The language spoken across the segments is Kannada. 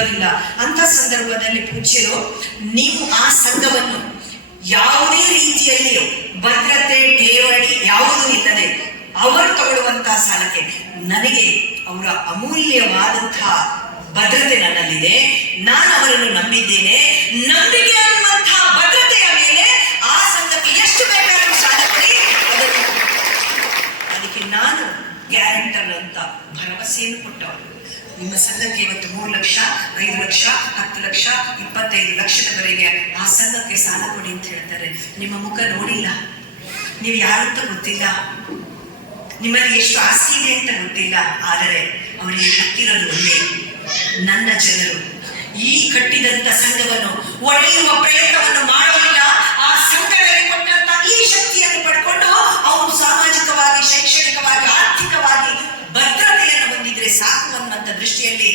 ಇರೋದಿಲ್ಲ. ಅಂತ ಸಂದರ್ಭದಲ್ಲಿ ಪೂಜ್ಯರು, ನೀವು ಆ ಸಂಘವನ್ನು ಯಾವುದೇ ರೀತಿಯಲ್ಲಿ ಭದ್ರತೆ ಠೇವಣಿ ಯಾವುದೂ ಇಲ್ಲದೆ ಅವರು ತಗೊಳ್ಳುವಂತಹ ಸಾಲಕ್ಕೆ ನನಗೆ ಅವರ ಅಮೂಲ್ಯವಾದಂತಹ ಭದ್ರತೆ ನನ್ನಲ್ಲಿದೆ. ನಾನು ಅವರನ್ನು ನಂಬಿದ್ದೇನೆ. ನಂಬಿಕೆ ಅನ್ನುವಂತಹ ಭದ್ರತೆಯ ಮೇಲೆ ಆ ಸಂಘಕ್ಕೆ ಎಷ್ಟು ಬೇಕಾದರೂ ಸಾಲ ಕೊಡಿ, ಅದಕ್ಕೆ ನಾನು ಗ್ಯಾರಂಟರ್ ಅಂತ ಭರವಸೆಯನ್ನು ಕೊಟ್ಟವರು. ನಿಮ್ಮ ಸಂಘಕ್ಕೆ ಇವತ್ತು 3 ಲಕ್ಷ, 5 ಲಕ್ಷ, 10 ಲಕ್ಷ, 25 ಲಕ್ಷದವರೆಗೆ ಆ ಸಂಘಕ್ಕೆ ಸಾಲ ಕೊಡಿ ಅಂತ ಹೇಳ್ತಾರೆ. ನಿಮ್ಮ ಮುಖ ನೋಡಿಲ್ಲ, ನೀವು ಯಾರಂತ ಗೊತ್ತಿಲ್ಲ, ನಿಮ್ಮಲ್ಲಿ ಎಷ್ಟು ಆಸ್ತಿ ಇದೆ ಅಂತ ಗೊತ್ತಿಲ್ಲ. ಆದರೆ ಅವರಿಗೆ ಗೊತ್ತಿರೋದು ಒಂದೇ, ನನ್ನ ಜನರು ಈ ಕಟ್ಟಿದಂತ ಸಂಘವನ್ನು ಒಡೆಯುವ ಪ್ರಯತ್ನವನ್ನು ಮಾಡೋದಿಲ್ಲ. ಆ ಸಂಘದಲ್ಲಿ ಕೊಟ್ಟಂತ ಈ ಶಕ್ತಿಯನ್ನು ಪಡ್ಕೊಂಡು ಅವರು ಸಾಮಾಜಿಕವಾಗಿ, ಶೈಕ್ಷಣಿಕವಾಗಿ, ಆರ್ಥಿಕವಾಗಿ ಭದ್ರತೆಯನ್ನು ಹೊಂದಿದ್ರೆ ಸಾಕು ಅನ್ನುವಂಥ ದೃಷ್ಟಿಯಲ್ಲಿ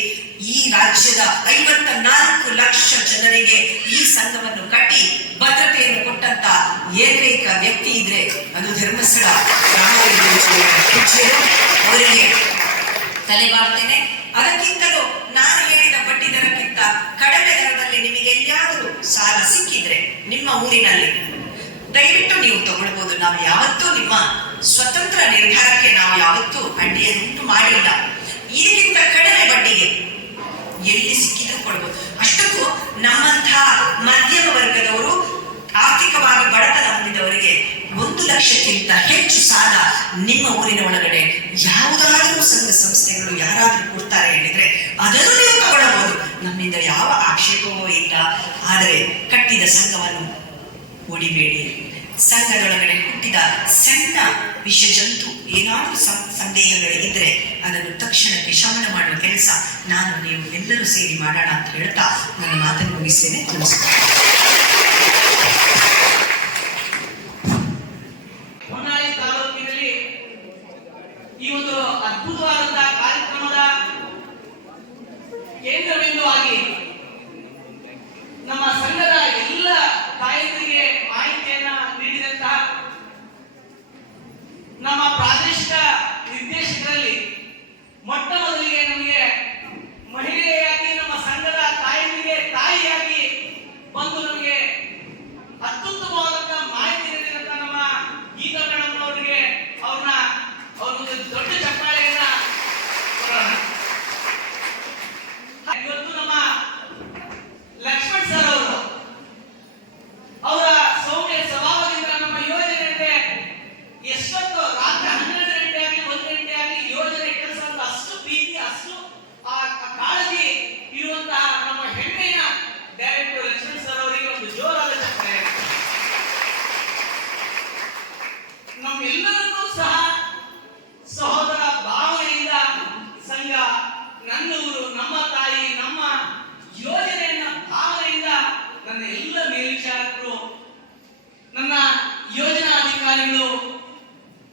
ಈ ರಾಜ್ಯದ 54 ಲಕ್ಷ ಜನರಿಗೆ ಈ ಸಂಘವನ್ನು ಕಟ್ಟಿ ಭದ್ರತೆಯನ್ನು ಕೊಟ್ಟಂತ ಏಕೈಕ ವ್ಯಕ್ತಿ ಇದ್ರೆ ಅದು ಧರ್ಮಸ್ಥಳ ಪೂಜ್ಯರು. ಅವರಿಗೆ ತಲೆ ಬಾಳ್ತೇನೆ. ಅದಕ್ಕಿಂತಲೂ ನಾನು ಹೇಳಿದ ಬಡ್ಡಿ ದರಕ್ಕಿಂತ ಕಡಿಮೆ ದರದಲ್ಲಿ ನಿಮಗೆ ಎಲ್ಲಿಯಾದರೂ ಸಾಲ ಸಿಕ್ಕಿದ್ರೆ ನಿಮ್ಮ ಊರಿನಲ್ಲಿ ದಯವಿಟ್ಟು ನೀವು ತಗೊಳ್ಬಹುದು. ನಾವು ಯಾವತ್ತೂ ನಿಮ್ಮ ಸ್ವತಂತ್ರ ನಿರ್ಧಾರಕ್ಕೆ ನಾವು ಯಾವತ್ತೂ ಅಡ್ಡಿಯನ್ನುಂಟು ಮಾಡಿಲ್ಲ. ಇದಕ್ಕಿಂತ ಕಡಿಮೆ ಬಡ್ಡಿಗೆ ಎಲ್ಲಿ ಸಿಕ್ಕಿದ್ರು ಕೊಡ್ಬೋದು. ಅಷ್ಟಕ್ಕೂ ನಮ್ಮಂತಹ ಮಧ್ಯಮ ವರ್ಗದವರು, ಆರ್ಥಿಕವಾಗಿ ಬಡತನ ಹೊಂದಿದವರಿಗೆ 1 ಲಕ್ಷಕ್ಕಿಂತ ಹೆಚ್ಚು ಸಾಲ ನಿಮ್ಮ ಊರಿನ ಒಳಗಡೆ ಯಾವುದಾದ್ರೂ ಸಂಘ ಸಂಸ್ಥೆಗಳು ಯಾರಾದ್ರೂ ಕೊಡ್ತಾರೆ ಹೇಳಿದ್ರೆ ಅದನ್ನು ನೀವು ತಗೊಳ್ಳಬಹುದು. ನಮ್ಮಿಂದ ಯಾವ ಆಕ್ಷೇಪವೂ ಇಲ್ಲ. ಆದರೆ ಕಟ್ಟಿದ ಸಂಘವನ್ನು ಒಡಿಬೇಡಿ. ಸಂಘದೊಳಗಡೆ ಹುಟ್ಟಿದ ಸಣ್ಣ ವಿಷಜಂತು ಏನಾದರೂ ಸಂದೇಹಗಳಿದ್ರೆ ಅದನ್ನು ತಕ್ಷಣಕ್ಕೆ ಶಮನ ಮಾಡುವ ಕೆಲಸ ನಾನು ನೀವು ಎಲ್ಲರೂ ಸೇರಿ ಮಾಡೋಣ ಅಂತ ಹೇಳ್ತಾ ನನ್ನ ಮಾತನ್ನು ಮುಗಿಸ್ತೇನೆ. ನಮಸ್ಕಾರ. ಈ ಒಂದು ಅದ್ಭುತವಾದಂತಹ ಕಾರ್ಯಕ್ರಮದ ಕೇಂದ್ರಬಿಂದುವಾಗಿ ನಮ್ಮ ಸಂಘದ ಎಲ್ಲ ತಾಯಂದಿರಿಗೆ ಮಾಹಿತಿಯನ್ನ ನೀಡಿದಂತಹ ನಮ್ಮ ಪ್ರಾದೇಶಿಕ ನಿರ್ದೇಶಕರಲ್ಲಿ ಮೊಟ್ಟ ಮೊದಲಿಗೆ ನಮಗೆ ಮಹಿಳೆಯಾಗಿ ನಮ್ಮ ಸಂಘದ ತಾಯಂದಿರಿಗೆ ತಾಯಿಯಾಗಿ ಬಂದು ನಮಗೆ ಅತ್ಯುತ್ತಮವಾದಂತಹ ಮಾಹಿತಿ ನೀಡಿದಂತಹ ನಮ್ಮ ಗೀತಾ ಮೇಡಮ್ ಅವರಿಗೆ ಅವ್ರೊಂದು ದೊಡ್ಡ ಚಪ್ಪಾಳೆಯನ್ನ ಕೊಡೋಣ. ಇವತ್ತು ನಮ್ಮ ಲಕ್ಷ್ಮಣ್ ಸರ್ ಅವರು ಅವರ ಸೌಮ್ಯ ಸ್ವಭಾವದಿಂದ ನಮ್ಮ ಯೋಜನೆ ಎಷ್ಟೊತ್ತು ರಾತ್ರಿ 12 ಗಂಟೆ ಆಗಲಿ 1 ಗಂಟೆ ಆಗಲಿ ಯೋಜನೆ ಕೆಲಸ ಅಷ್ಟು ಪ್ರೀತಿ, ಅಷ್ಟು ಕಾಳಜಿ ಇರುವಂತಹ ನಮ್ಮ ಹೆಮ್ಮೆಯ ಡೈರೆಕ್ಟರ್ ಲಕ್ಷ್ಮಣ್ ಸರ್ ಅವರಿಗೆ ಒಂದು ಜೋರಾದ ಚಪ್ಪಾಳೆ. ನಮ್ಮೆಲ್ಲರನ್ನೂ ಸಹ ಸಹೋದರ ಭಾವನೆಯಿಂದ ಸಂಘ ನನ್ನೂರು, ನಮ್ಮ ತಾಯಿ, ನಮ್ಮ ಯೋಜನೆಯನ್ನ ಭಾವನೆಯಿಂದ ನನ್ನ ಎಲ್ಲ ಮೇಲ್ವಿಚಾರಕರು, ನನ್ನ ಯೋಜನಾ ಅಧಿಕಾರಿಗಳು,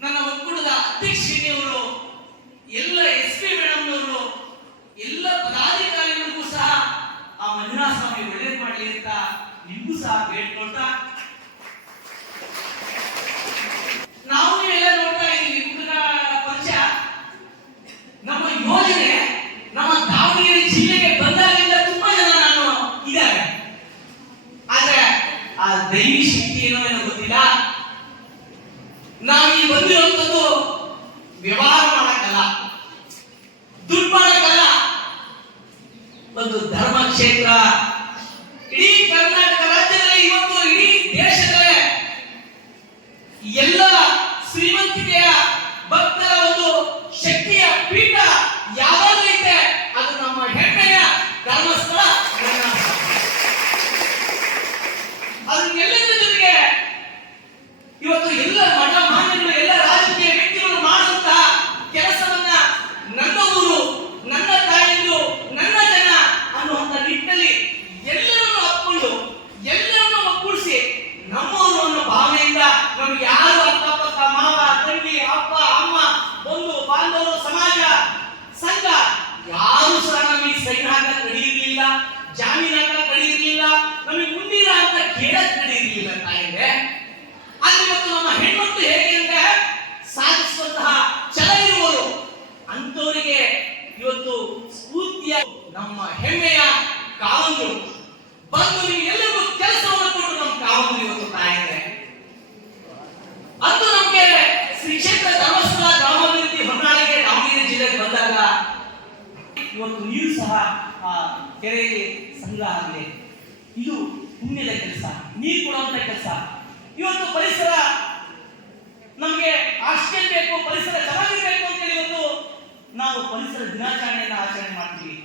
ನನ್ನ ಒಕ್ಕೂಟದ ಅಧ್ಯಕ್ಷಿಣಿಯವರು, ಎಲ್ಲ SP ಮೇಡಮ್ನವರು, ಎಲ್ಲ ಪದಾಧಿಕಾರಿಗಳಿಗೂ ಸಹ ಆ ಮಂಜುನಾಥ ಸ್ವಾಮಿ ಒಳ್ಳೇದು ಮಾಡಲಿ ಅಂತ ನಿಮಗೂ ಸಹ ಬೇಡ್ಕೊಳ್ತಾ, ನಾವು ಎಲ್ಲ ನೋಡ್ತಾ ಇದ್ದೀವಿ ಪರಿಚಯ. ನಮ್ಮ ಯೋಜನೆ ನಮ್ಮ ದಾವಣಗೆರೆ ಜಿಲ್ಲೆಗೆ ಬಂದಾಗಿಂದ ತುಂಬಾ ಜನ ನಾನು ಇದ್ದಾರೆ. ಆದ್ರೆ ಆ ದೈವಿ ಶಕ್ತಿ ಏನೋ ಗೊತ್ತಿಲ್ಲ. ನಾವು ಇಲ್ಲಿ ಬಂದಿರುವಂತದ್ದು ವ್ಯವಹಾರ ಮಾಡಕ್ಕಲ್ಲ, ದುಡ್ಡು ಮಾಡಕ್ಕಲ್ಲ. ಒಂದು ಧರ್ಮ ಕ್ಷೇತ್ರ ಇಡೀ ಕರ್ನಾಟಕ ರಾಜ್ಯದಲ್ಲಿ, ಇವತ್ತು ಇಡೀ ದೇಶದಲ್ಲೇ ಎಲ್ಲ ಶ್ರೀಮಂತಿಕೆಯ ಭಕ್ತರ ಒಂದು ಶಕ್ತಿಯ ಪೀಠ ಯಾವಾಗಲೂ ಇದೆ, ಅದು ನಮ್ಮ ಹೆಮ್ಮೆಯ ಧರ್ಮಸ್ಥಳ. ಅದನ್ನೆಲ್ಲದರ ಜೊತೆಗೆ ಇವತ್ತು ಎಲ್ಲ ಮಠ ಮಾನ್ಯಗಳು, ಎಲ್ಲ ರಾಜಕೀಯ ವ್ಯಕ್ತಿಗಳು ಮಾಡುವಂತಹ ಕೆಲಸವನ್ನ ನನ್ನ ಊರು, ನನ್ನ ತಾಯಿಯರು, ನನ್ನ ಜನ ಅನ್ನುವಂಥ ನಿಟ್ಟಿನಲ್ಲಿ ಎಲ್ಲರನ್ನು ಹಾಕೊಂಡು ಎಲ್ಲರನ್ನು ಒಗ್ಗೂಡಿಸಿ ನಮ್ಮವರು ಅನ್ನೋ ಭಾವನೆಯಿಂದ ನಮ್ಗೆ ಯಾರು ಅಕ್ಕಪಕ್ಕ, ಮಾವ, ತಂಗಿ, ಅಪ್ಪ, ಅಮ್ಮ, ಬಂಧು ಬಾಂಧವರು, ಸಮಾಜ, ಸಂಘ ಯಾರು ಸಹ ನಮಗೆ ಸೈನ್ ಹಾಕಕ್ ನಡೆಯಿರ್ಲಿಲ್ಲ, ಜಾಮೀನು ಹಾಕಕ್ ನಡೆಯಿರ್ಲಿಲ್ಲ, ನಮಗೆ ಮುಂದಿನ ಅಂತ ಕೇಳಕ್ ನಡೆಯಿರ್ಲಿಲ್ಲ. ತಾಯಿಗೆ ಅಲ್ಲಿ ಇವತ್ತು ನಮ್ಮ ಹೆಣ್ಮಕ್ಳು ಹೇಗೆ ಅಂದ್ರೆ ಸಾಧಿಸುವಂತಹ ಛಲ ಇರುವರು, ಅಂತವರಿಗೆ ಇವತ್ತು ಸ್ಫೂರ್ತಿಯ ನಮ್ಮ ಹೆಮ್ಮೆಯ ಬಂದು ನಿಮಗೆಲ್ಲರಿಗೂ ಕೆಲಸವನ್ನು ಕೊಟ್ಟು ನಮ್ಮ ಕಾವಂದು ಇವತ್ತು ಕಾಯಿದೆ. ಅದು ನಮಗೆ ಶ್ರೀ ಕ್ಷೇತ್ರ ಧರ್ಮಸ್ಥಳ ಗ್ರಾಮಾಭಿವೃದ್ಧಿ ಹೊನ್ನಾಳಿಗೆ ದಾವಣಗೆರೆ ಜಿಲ್ಲೆಗೆ ಬಂದಾಗ ಇವತ್ತು ನೀರು ಸಹ ಆ ಕೆರೆಗೆ ಸಂಗ್ರಹ ಆಗಿದೆ. ಇದು ಪುಣ್ಯದ ಕೆಲಸ, ನೀರು ಕೊಡುವಂತ ಕೆಲಸ. ಇವತ್ತು ಪರಿಸರ ನಮಗೆ ಆಶ್ರಯ ಬೇಕು, ಪರಿಸರ ಚೆನ್ನಾಗಿರ್ಬೇಕು ಅಂತೇಳಿ ಇವತ್ತು ನಾವು ಪರಿಸರ ದಿನಾಚರಣೆಯನ್ನ ಆಚರಣೆ ಮಾಡ್ತೀವಿ.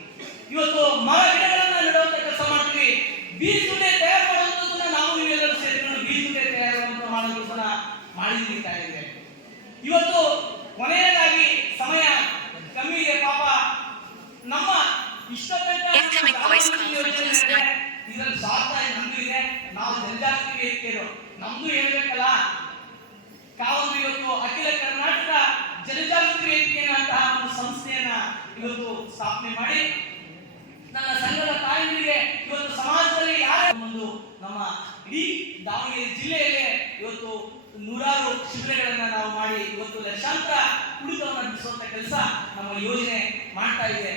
ಇವತ್ತು ಮರ ಗಿಡಗಳನ್ನ ನೆಡುವಂತ ಕೆಲಸ ಮಾಡ್ತೀವಿ. ಬೀಜುಂಡೆ ತಯಾರು ಮಾಡುವಂಥದ್ದನ್ನ ನಾವು ನೀವೆಲ್ಲರೂ ಸೇರಿಕೊಂಡು ಬೀಜುಂಡೆ ತಯಾರು ಮಾಡುವಂಥದ್ದನ್ನ ಮಾಡಿದ್ದೀವಿ. ಇವತ್ತು ಕೊನೆಯದಾಗಿ ಸಮಯ ಕಮ್ಮಿ ಇದೆ, ಪಾಪ ನಮ್ಮ ಇಷ್ಟಪಟ್ಟ ಇದ್ರಲ್ಲಿ ಸ್ವಾರ್ಥ ನಮ್ದು ಇದೆ. ನಾವು ಜನಜಾಗೃತಿ ವೇದಿಕೆಯರು ನಮ್ದು ಹೇಳ್ಬೇಕಲ್ಲ. ಕಾವಂದು ಇವತ್ತು ಅಖಿಲ ಕರ್ನಾಟಕ ಜನಜಾಗೃತಿ ವೇದಿಕೆ ಅನ್ನುವಂತಹ ಒಂದು ಸಂಸ್ಥೆಯನ್ನ ಇವತ್ತು ಸ್ಥಾಪನೆ ಮಾಡಿ ನನ್ನ ಸಂಘದ ತಾಯಂದಿರಿಗೆ ಇವತ್ತು ಸಮಾಜದಲ್ಲಿ ಯಾರೇ ಒಂದು ನಮ್ಮ ಇಡೀ ದಾವಣಗೆರೆ ಜಿಲ್ಲೆಯಲ್ಲೇ ಇವತ್ತು ನೂರಾರು ಶಿಬಿರಗಳನ್ನ ನಾವು ಮಾಡಿ ಇವತ್ತು ಲಕ್ಷಾಂತರ ಕುಡಿತವನ್ನು ನಡೆಸುವಂತ ಕೆಲಸ ನಮ್ಮ ಯೋಜನೆ ಮಾಡ್ತಾ ಇದೆ.